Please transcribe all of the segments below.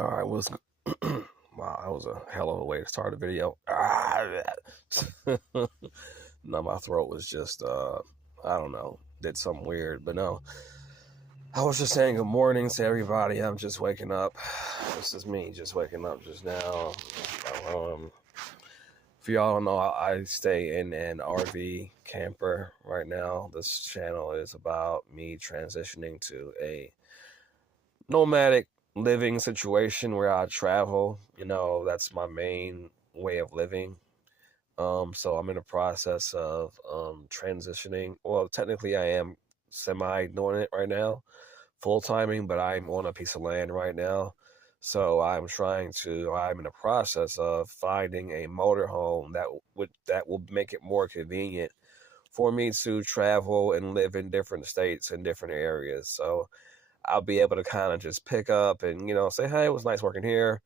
All right, wow, that was a hell of a way to start a video. No, my throat was just I don't know, did something weird, but no. I was just saying good morning to everybody. I'm just waking up. This is me just waking up just now. Um, if y'all don't know, I stay in an RV camper right now. This channel is about me transitioning to a nomadic living situation where I travel. That's my main way of living. So I'm in the process of transitioning. Well, technically, I am semi doing it right now, full timing, but I'm on a piece of land right now. So I'm in the process of finding a motorhome that will make it more convenient for me to travel and live in different states and different areas. So I'll be able to kind of just pick up and say, hey, it was nice working here,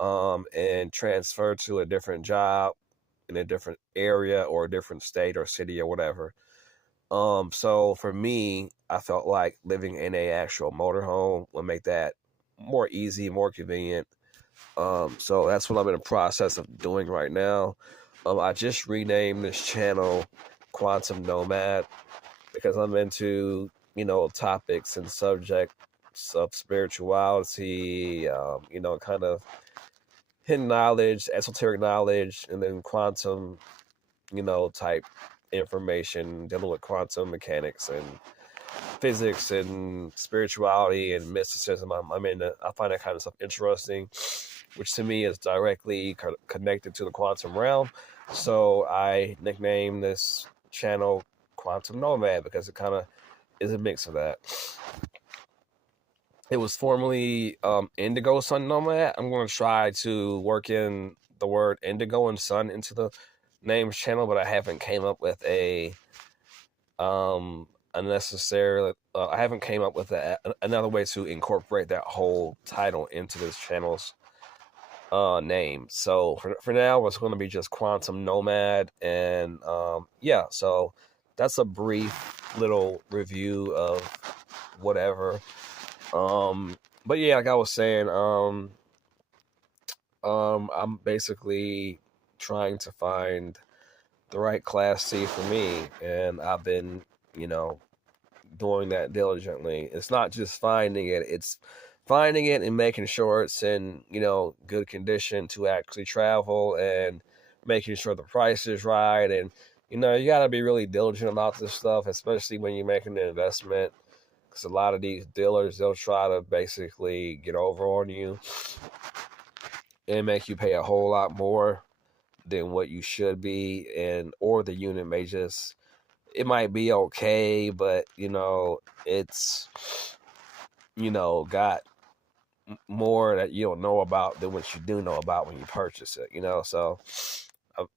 and transfer to a different job in a different area or a different state or city or whatever. So for me, I felt like living in a actual motorhome would make that more easy, more convenient. So that's what I'm in the process of doing right now. I just renamed this channel Quantum Nomad because I'm into topics and subjects of spirituality, kind of hidden knowledge, esoteric knowledge, and then quantum type information dealing with quantum mechanics and physics and spirituality and mysticism. I find that kind of stuff interesting, which to me is directly connected to the quantum realm. So I nicknamed this channel Quantum Nomad because it kind of is a mix of that. It was formerly Indigo Sun Nomad. I'm going to try to work in the word indigo and sun into the names channel, but I haven't came up with a unnecessary. I haven't came up with another way to incorporate that whole title into this channel's name. So for now, it's going to be just Quantum Nomad, and yeah. So that's a brief little review of whatever. But yeah, like I was saying, I'm basically trying to find the right Class C for me, and I've been, doing that diligently. It's not just finding it; it's finding it and making sure it's in, good condition to actually travel, and making sure the price is right. And you got to be really diligent about this stuff, especially when you're making an investment. Because a lot of these dealers, they'll try to basically get over on you and make you pay a whole lot more than what you should be, and or the unit it might be okay, but it's got more that you don't know about than what you do know about when you purchase it. So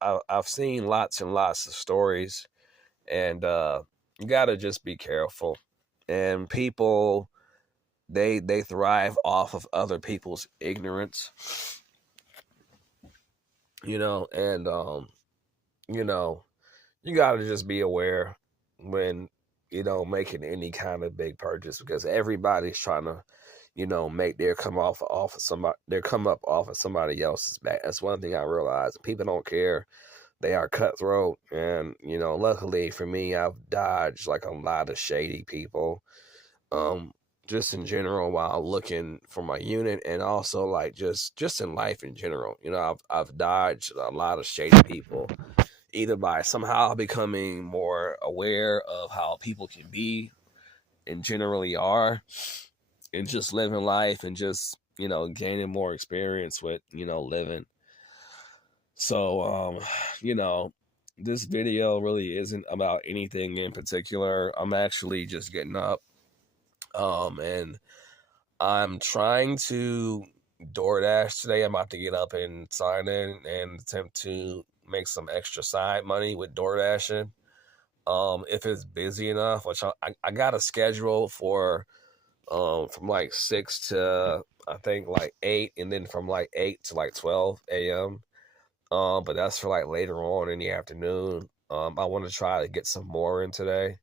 I've seen lots and lots of stories, and you gotta just be careful. And people, they thrive off of other people's ignorance, and you know you got to just be aware when making any kind of big purchase, because everybody's trying to make their come off of somebody their come up off of somebody else's back. That's one thing I realized. People don't care. They are cutthroat, and luckily for me, I've dodged like a lot of shady people, um just in general, while looking for my unit, and also like just in life in general. I've dodged a lot of shady people, either by somehow becoming more aware of how people can be and generally are, and just living life, and just gaining more experience with living. So you know this video really isn't about anything in particular. I'm actually just getting up, and I'm trying to DoorDash today. I'm about to get up and sign in and attempt to make some extra side money with DoorDashing. If it's busy enough, which I got a schedule for from like 6 to I think like 8, and then from like 8 to like 12 a.m. But that's for like later on in the afternoon. I want to try to get some more in today.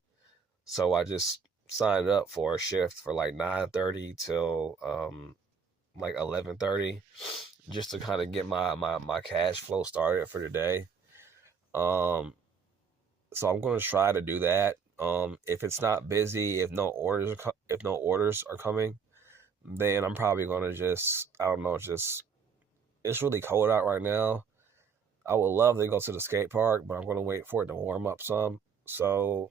So I just signed up for a shift for like 9:30 till like 11:30, just to kind of get my cash flow started for the day. Um, so I'm going to try to do that. If it's not busy, if no orders are coming, then I'm probably going to just, I don't know, just, it's really cold out right now. I would love to go to the skate park, but I'm going to wait for it to warm up some. So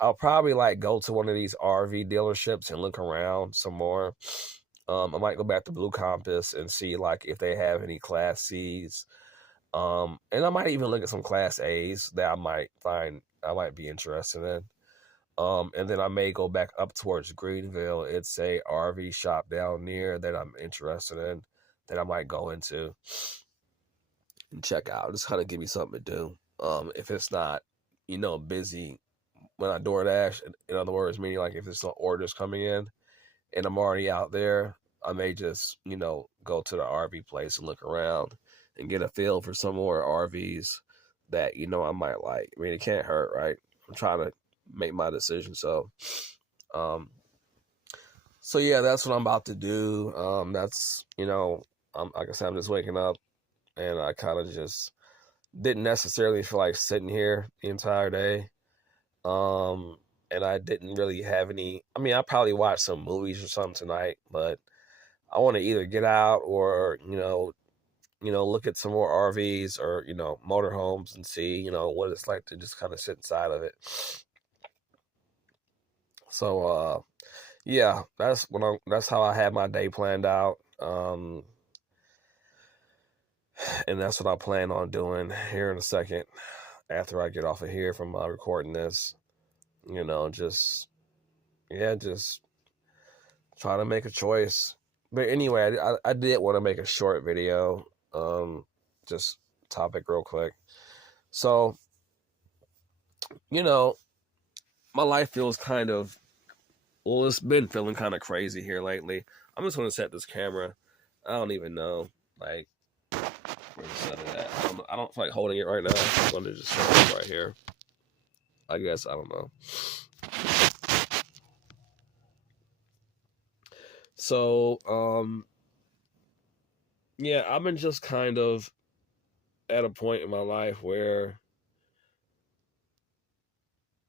I'll probably like go to one of these RV dealerships and look around some more. I might go back to Blue Compass and see like if they have any Class C's. And I might even look at some Class A's that I might be interested in. And then I may go back up towards Greenville. It's a RV shop down near that I'm interested in that I might go into and check out. Just kind of give me something to do. If it's not, busy when I DoorDash, in other words, meaning like if there's no orders coming in and I'm already out there, I may just, go to the RV place and look around and get a feel for some more RVs that, I might like. I mean, it can't hurt, right? I'm trying to make my decision. Um, so yeah, that's what I'm about to do. That's, like I said, I'm just waking up and I kind of just didn't necessarily feel like sitting here the entire day. And I didn't really have any. I mean, I probably watch some movies or something tonight, but I want to either get out or look at some more RVs or motorhomes and see what it's like to just kind of sit inside of it. So yeah, that's how I had my day planned out. And that's what I plan on doing here in a second after I get off of here from recording this. Just try to make a choice. But anyway, I did want to make a short video. Just topic real quick. So, my life feels it's been feeling kind of crazy here lately. I'm just going to set this camera. I don't even know, like, where to set it at. I don't feel like holding it right now. I'm going to just set it right here. I guess, I don't know. So, yeah, I've been just kind of at a point in my life where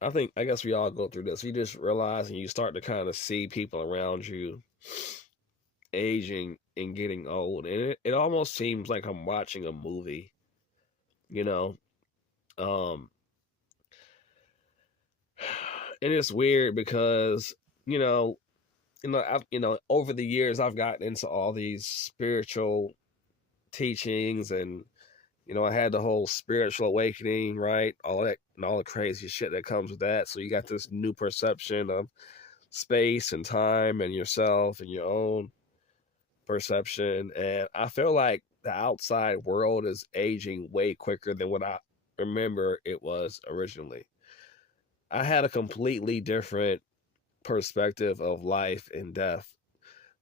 I guess we all go through this. You just realize and you start to kind of see people around you aging and getting old. And it almost seems like I'm watching a movie, you know? And it's weird because, over the years I've gotten into all these spiritual teachings and I had the whole spiritual awakening, right? All that and all the crazy shit that comes with that. So you got this new perception of space and time and yourself and your own perception. And I feel like the outside world is aging way quicker than what I remember it was originally. I had a completely different perspective of life and death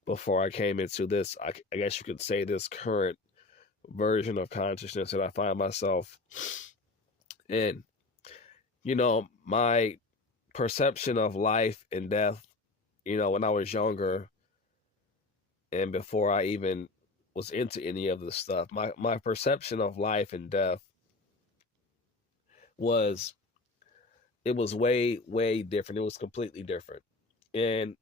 before I came into this, I guess you could say, this current version of consciousness that I find myself in. My perception of life and death, when I was younger and before I even was into any of this stuff, my perception of life and death was it was way, way different. It was completely different. And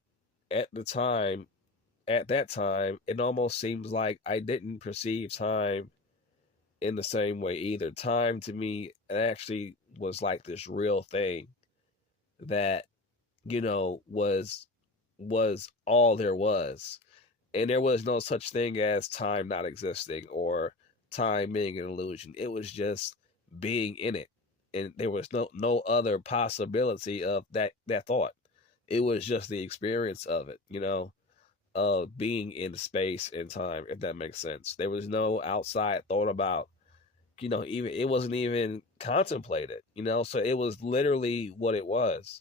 at that time, it almost seems like I didn't perceive time in the same way either. Time to me, it actually was like this real thing that, was all there was. And there was no such thing as time not existing or time being an illusion. It was just being in it. And there was no other possibility of that thought. It was just the experience of it, of being in space and time, if that makes sense. There was no outside thought about, even it wasn't even contemplated, so it was literally what it was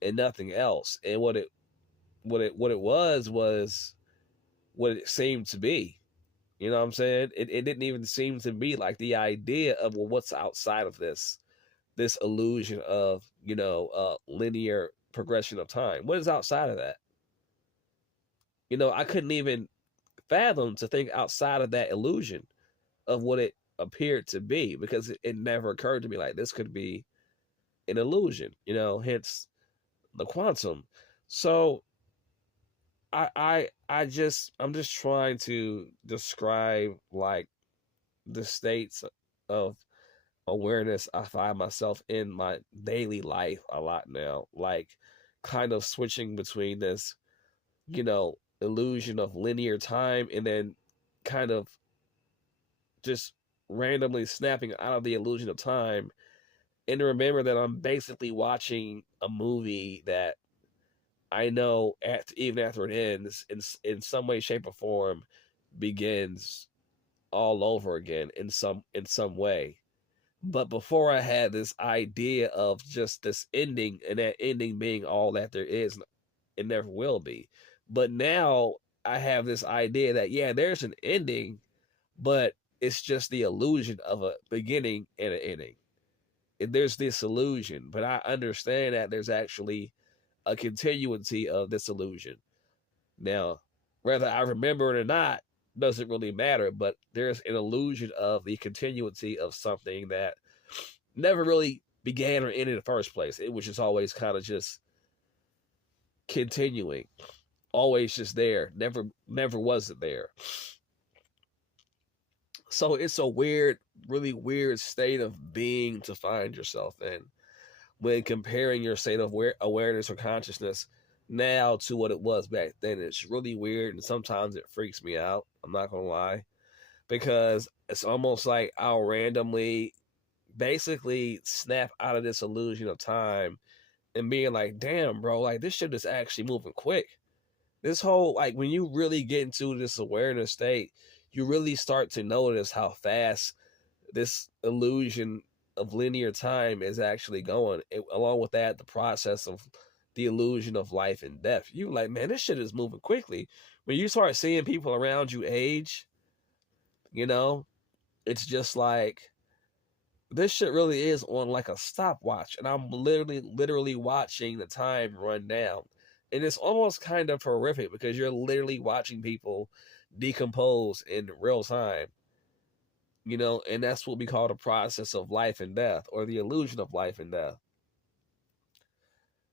and nothing else. And what it was what it seemed to be. You know what I'm saying? It didn't even seem to be like the idea of, well, what's outside of this illusion of, linear progression of time. What is outside of that? I couldn't even fathom to think outside of that illusion of what it appeared to be, because it never occurred to me like this could be an illusion, hence the quantum. So I'm just trying to describe like the states of awareness I find myself in my daily life a lot now, like kind of switching between this, illusion of linear time, and then kind of just randomly snapping out of the illusion of time, and remember that I'm basically watching a movie that I know even after it ends, in some way, shape, or form, begins all over again in some way. But before, I had this idea of just this ending, and that ending being all that there is, it never will be. But now I have this idea that, yeah, there's an ending, but it's just the illusion of a beginning and an ending. There's this illusion, but I understand that there's actually a continuity of this illusion. Now, whether I remember it or not doesn't really matter, but there's an illusion of the continuity of something that never really began or ended in the first place. It was just always kind of just continuing, always just there, never wasn't there. So it's a weird, really weird state of being to find yourself in when comparing your state of awareness or consciousness now to what it was back then. It's really weird, and sometimes it freaks me out. I'm not gonna lie, because it's almost like I'll randomly basically snap out of this illusion of time and being like, damn, bro, like this shit is actually moving quick. This whole, like, when you really get into this awareness state, you really start to notice how fast this illusion of linear time is actually going. Along with that, the process of the illusion of life and death. You like, man, this shit is moving quickly. When you start seeing people around you age, it's just like, this shit really is on like a stopwatch, and I'm literally watching the time run down. And it's almost kind of horrific because you're literally watching people decompose in real time. And that's what we call the process of life and death, or the illusion of life and death.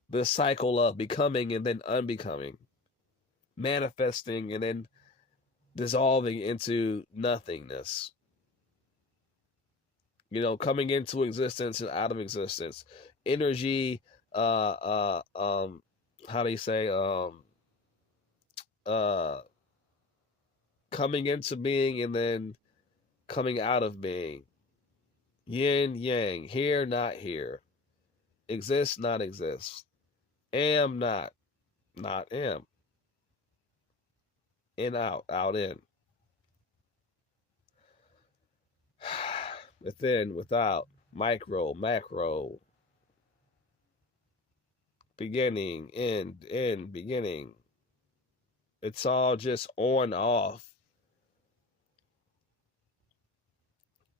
The cycle of becoming and then unbecoming, manifesting and then dissolving into nothingness. Coming into existence and out of existence. Energy, how do you say, coming into being and then coming out of being. Yin, yang, here, not here. Exist, not exist. Am, not am. In, out, in. Within, without. Micro, macro. Beginning, end, beginning. It's all just on, off.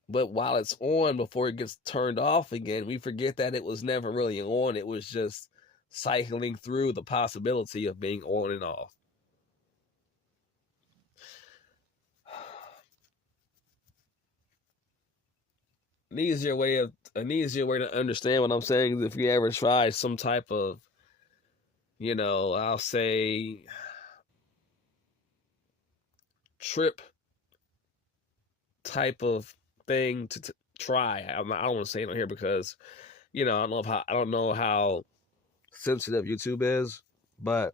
But while it's on, before it gets turned off again, we forget that it was never really on. It was just cycling through the possibility of being on and off. An easier way to understand what I'm saying is if you ever try some type of, I'll say, trip type of thing to try. I don't want to say it on here because, I don't know how sensitive YouTube is, but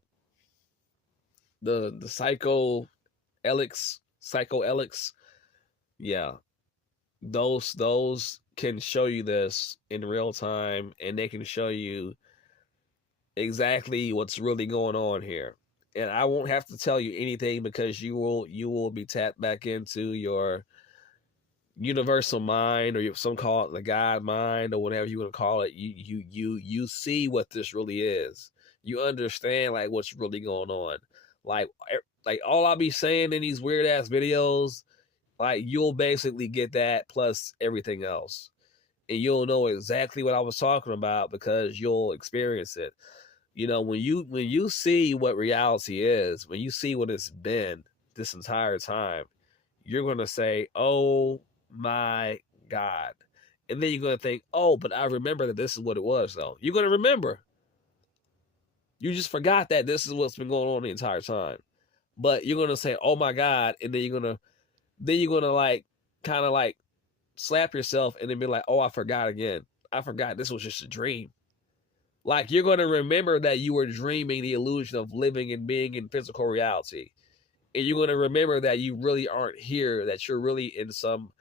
the psychoelics, yeah, those can show you this in real time, and they can show you exactly what's really going on here. And I won't have to tell you anything because you will be tapped back into your universal mind, or some call it the God mind, or whatever you want to call it. You see what this really is. You understand like what's really going on. Like all I'll be saying in these weird ass videos, like you'll basically get that plus everything else. And you'll know exactly what I was talking about because you'll experience it. When you see what reality is, when you see what it's been, this entire time, you're going to say, oh my God. And then you're going to think, oh, but I remember that this is what it was, though. You're going to remember. You just forgot that this is what's been going on the entire time. But you're going to say, oh my God. And then you're going to like, kind of like slap yourself and then be like, oh, I forgot again. I forgot this was just a dream. Like, you're going to remember that you were dreaming the illusion of living and being in physical reality. And you're going to remember that you really aren't here, that you're really in some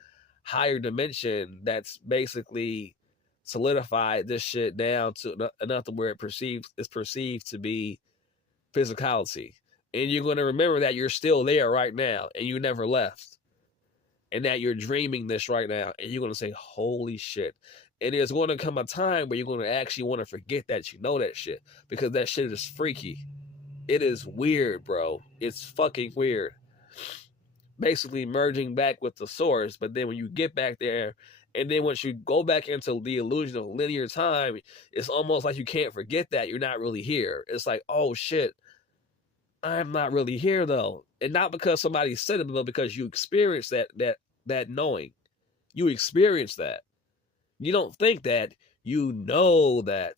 higher dimension that's basically solidified this shit down to enough to where it's perceived to be physicality. And you're going to remember that you're still there right now and you never left. And that you're dreaming this right now. And you're going to say, holy shit. And there's going to come a time where you're going to actually want to forget that you know that shit. Because that shit is freaky. It is weird, bro. It's fucking weird. Basically merging back with the source. But then when you get back there, and then once you go back into the illusion of linear time, it's almost like you can't forget that you're not really here. It's like, oh shit, I'm not really here though. And not because somebody said it, but because you experience that knowing. You experience that. You don't think that, you know that.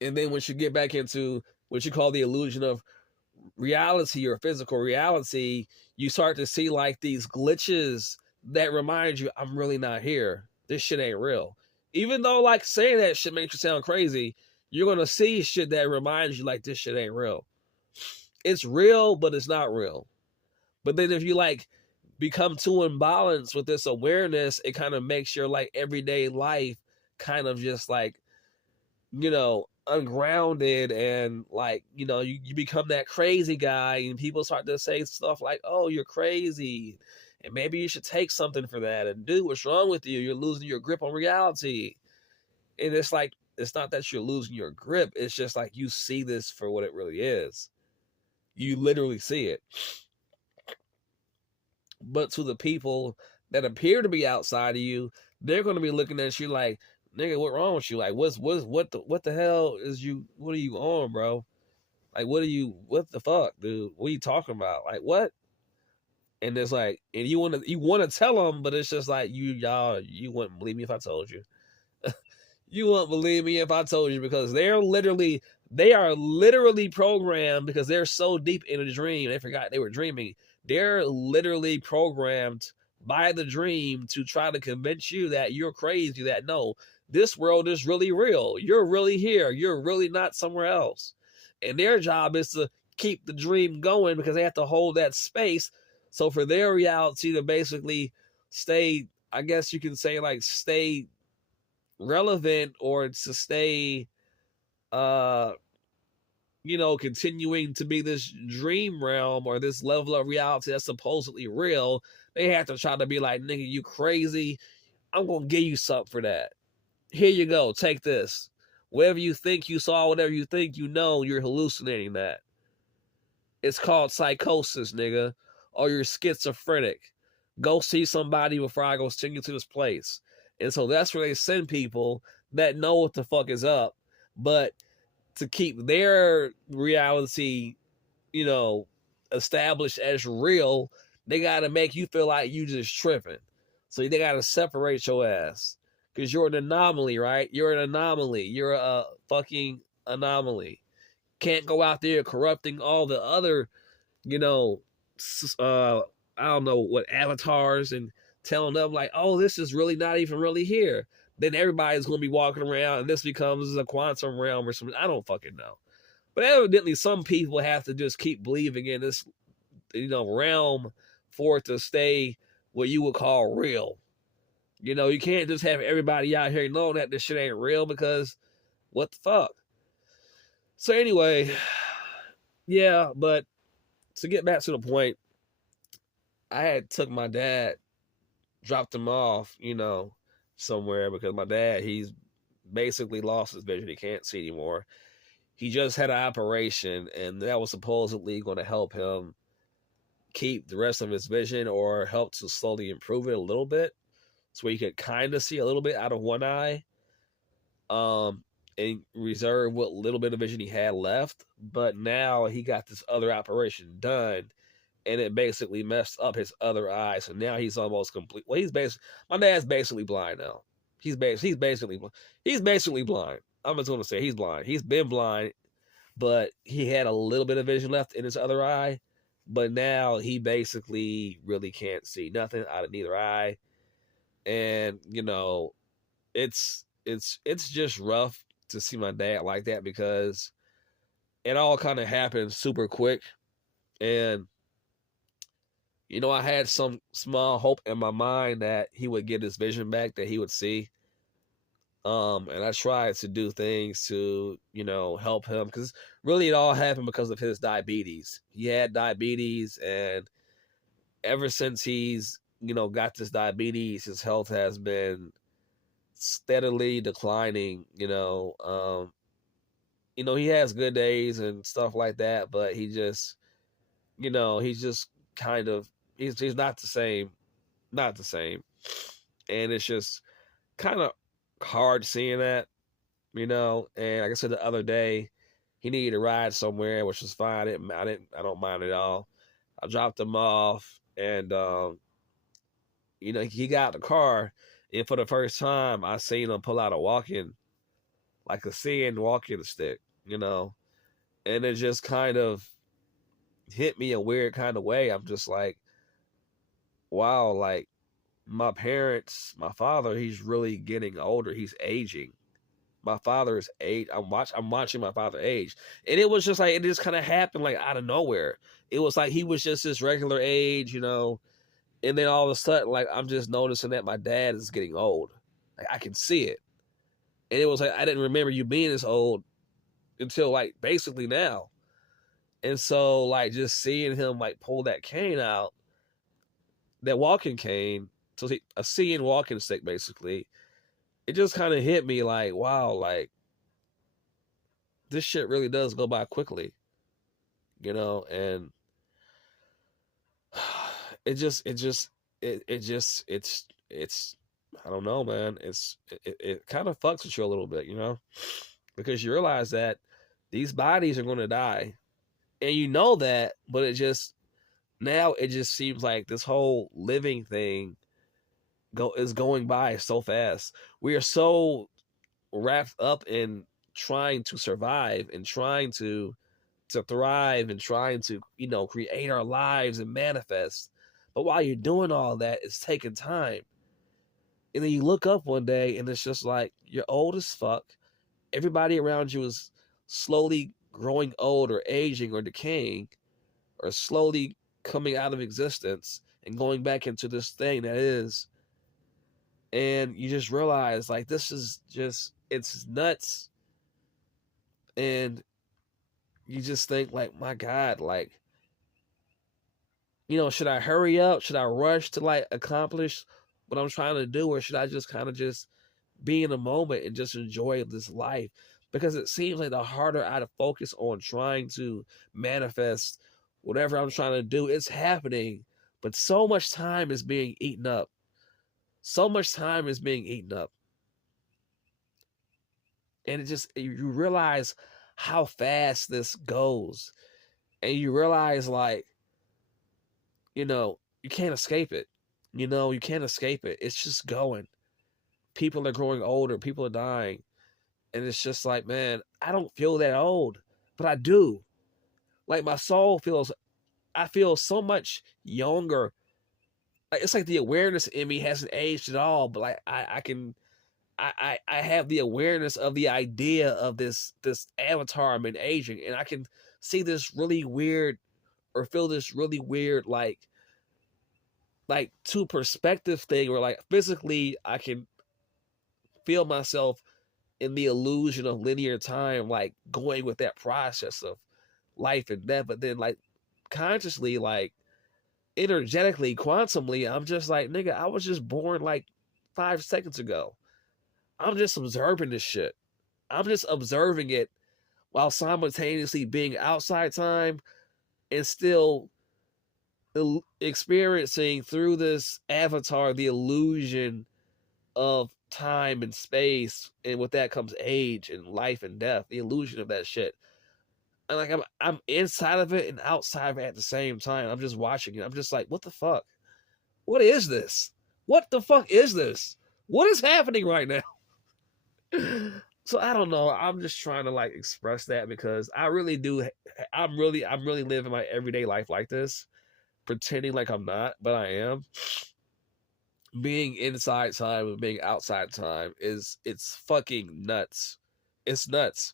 And then once you get back into what you call the illusion of reality or physical reality, you start to see like these glitches that remind you, I'm really not here. This shit ain't real. Even though like saying that shit makes you sound crazy, you're going to see shit that reminds you like this shit ain't real. It's real, but it's not real. But then if you like become too imbalanced with this awareness, it kind of makes your like everyday life kind of just like, you know, ungrounded, and like, you know, you become that crazy guy, and people start to say stuff like, oh, you're crazy, and maybe you should take something for that, and dude, what's wrong with you? You're losing your grip on reality. And it's like, it's not that you're losing your grip, it's just like you see this for what it really is. You literally see it. But to the people that appear to be outside of you, they're going to be looking at you like, nigga, what wrong with you? Like, what the hell is you? What are you on, bro? Like, what the fuck, dude? What are you talking about? Like, what? And it's like, and you want to tell them, but it's just like, you wouldn't believe me if I told you. You wouldn't believe me if I told you, because they are literally programmed, because they're so deep in a dream, they forgot they were dreaming. They're literally programmed by the dream to try to convince you that you're crazy, that no, this world is really real. You're really here. You're really not somewhere else. And their job is to keep the dream going, because they have to hold that space. So for their reality to basically stay, I guess you can say, like, stay relevant, or to stay, continuing to be this dream realm or this level of reality that's supposedly real, they have to try to be like, nigga, you crazy. I'm going to give you something for that. Here you go. Take this. Whatever you think you saw, whatever you think you know, you're hallucinating that. It's called psychosis, nigga. Or you're schizophrenic. Go see somebody before I go send you to this place. And so that's where they send people that know what the fuck is up. But to keep their reality, established as real, they got to make you feel like you just tripping. So they got to separate your ass. Because you're an anomaly, right? You're an anomaly. You're a fucking anomaly. Can't go out there corrupting all the other, I don't know what, avatars, and telling them like, oh, this is really not even really here. Then everybody's going to be walking around and this becomes a quantum realm or something. I don't fucking know. But evidently some people have to just keep believing in this, realm for it to stay what you would call real. You can't just have everybody out here knowing that this shit ain't real, because what the fuck? So anyway, yeah, but to get back to the point, I had took my dad, dropped him off, somewhere, because my dad, he's basically lost his vision. He can't see anymore. He just had an operation, and that was supposedly going to help him keep the rest of his vision, or help to slowly improve it a little bit, so he could kind of see a little bit out of one eye. and reserve what little bit of vision he had left. But now he got this other operation done, and it basically messed up his other eye. So now he's almost complete. Well, he's basically, my dad's basically blind now. He's basically blind. I'm just gonna say he's blind. He's been blind, but he had a little bit of vision left in his other eye. But now he basically really can't see nothing out of neither eye. And it's just rough to see my dad like that, because it all kind of happened super quick. And I had some small hope in my mind that he would get his vision back, that he would see. And I tried to do things to, help him, because really it all happened because of his diabetes. He had diabetes, and ever since he's, got this diabetes, his health has been steadily declining. He has good days and stuff like that, but he just, he's just kind of, he's not the same. And it's just kind of hard seeing that, and like I said the other day, he needed to ride somewhere, which was fine. I don't mind at all. I dropped him off, and he got the car, and for the first time I seen him pull out a seeing walking stick, and it just kind of hit me a weird kind of way. I'm just like, wow, like my father, he's really getting older. He's aging. My father is age. I'm watching my father age, and it was just like, it just kind of happened like out of nowhere. It was like he was just this regular age, and then all of a sudden, like, I'm just noticing that my dad is getting old. Like, I can see it, and it was like, I didn't remember you being this old until like basically now. And so, like, just seeing him like pull that cane out, that walking cane, so a seeing walking stick basically, it just kind of hit me like, wow, like this shit really does go by quickly, and it's I don't know, man. It kind of fucks with you a little bit, because you realize that these bodies are going to die, and that, but it just seems like this whole living thing is going by so fast. We are so wrapped up in trying to survive and trying to thrive and trying to create our lives and manifest. But while you're doing all that, it's taking time. And then you look up one day and it's just like, you're old as fuck. Everybody around you is slowly growing old or aging or decaying or slowly coming out of existence and going back into this thing that is. And you just realize, like, this is just, it's nuts. And you just think, like, my God, like, should I hurry up? Should I rush to, like, accomplish what I'm trying to do? Or should I just kind of just be in the moment and just enjoy this life? Because it seems like the harder I focus on trying to manifest whatever I'm trying to do, it's happening. But so much time is being eaten up. So much time is being eaten up. And you realize how fast this goes. And you realize, like, you can't escape it. You can't escape it. It's just going. People are growing older. People are dying. And it's just like, man, I don't feel that old, but I do. Like, my soul I feel so much younger. Like, it's like the awareness in me hasn't aged at all, but like I have the awareness of the idea of this avatar I'm in aging, and I can see this really weird, or feel this really weird, like two perspective thing, where like physically I can feel myself in the illusion of linear time, like going with that process of life and death, but then like consciously, like energetically, quantumly, I'm just like, nigga, I was just born like 5 seconds ago. I'm just observing this shit. I'm just observing it while simultaneously being outside time and still experiencing through this avatar the illusion of time and space, and with that comes age and life and death, the illusion of that shit. And like I'm inside of it and outside of it at the same time. I'm just watching it. I'm just like, what the fuck? What is this? What the fuck is this? What is happening right now? So I don't know. I'm just trying to like express that because I really do. I'm really living my everyday life like this, pretending like I'm not, but I am. Being inside time and being outside time it's fucking nuts. It's nuts.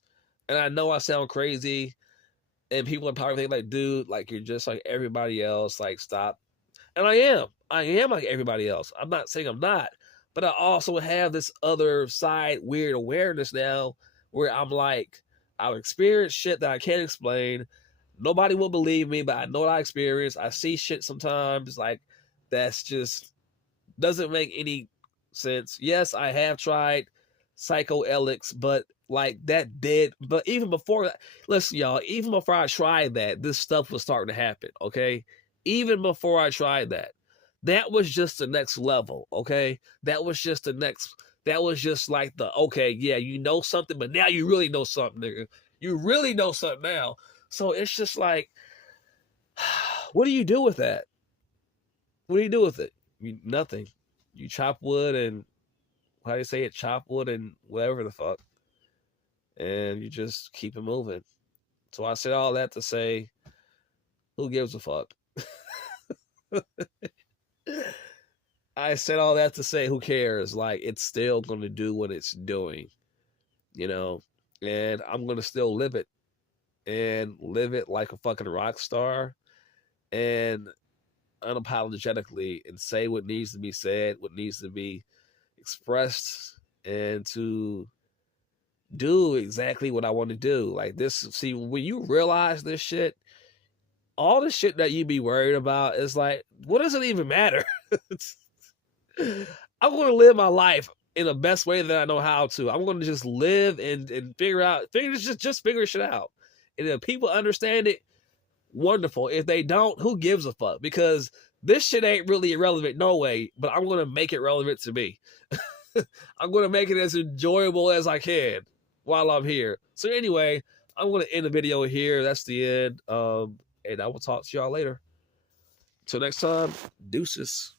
And I know I sound crazy, and people are probably thinking like, dude, like you're just like everybody else. Like stop. And I am. I am like everybody else. I'm not saying I'm not, but I also have this other side weird awareness now where I'm like, I've experienced shit that I can't explain. Nobody will believe me, but I know what I experienced. I see shit sometimes like that's just doesn't make any sense. Yes, I have tried psychoelics, but like that did. But even before that, listen, y'all, even before I tried that, this stuff was starting to happen, okay? Even before I tried that. That was just the next level, okay? That was just like the, okay, yeah, you know something, but now you really know something, nigga. You really know something now. So it's just like, what do you do with that? What do you do with it? Nothing. You chop wood and, how do you say it? Chop wood and whatever the fuck. And you just keep it moving. So I said all that to say, who gives a fuck? I said all that to say, who cares? Like, it's still going to do what it's doing, you know? And I'm going to still live it. And live it like a fucking rock star. And unapologetically, and say what needs to be said, what needs to be expressed, and to do exactly what I want to do. Like this, see, when you realize this shit, all the shit that you be worried about is like, what does it even matter? I'm going to live my life in the best way that I know how to. I'm going to just live and just figure shit out. And if people understand it, wonderful. If they don't, who gives a fuck? Because this shit ain't really irrelevant, no way, but I'm going to make it relevant to me. I'm going to make it as enjoyable as I can while I'm here. So anyway, I'm going to end the video here. That's the end. And I will talk to y'all later. Till next time, deuces.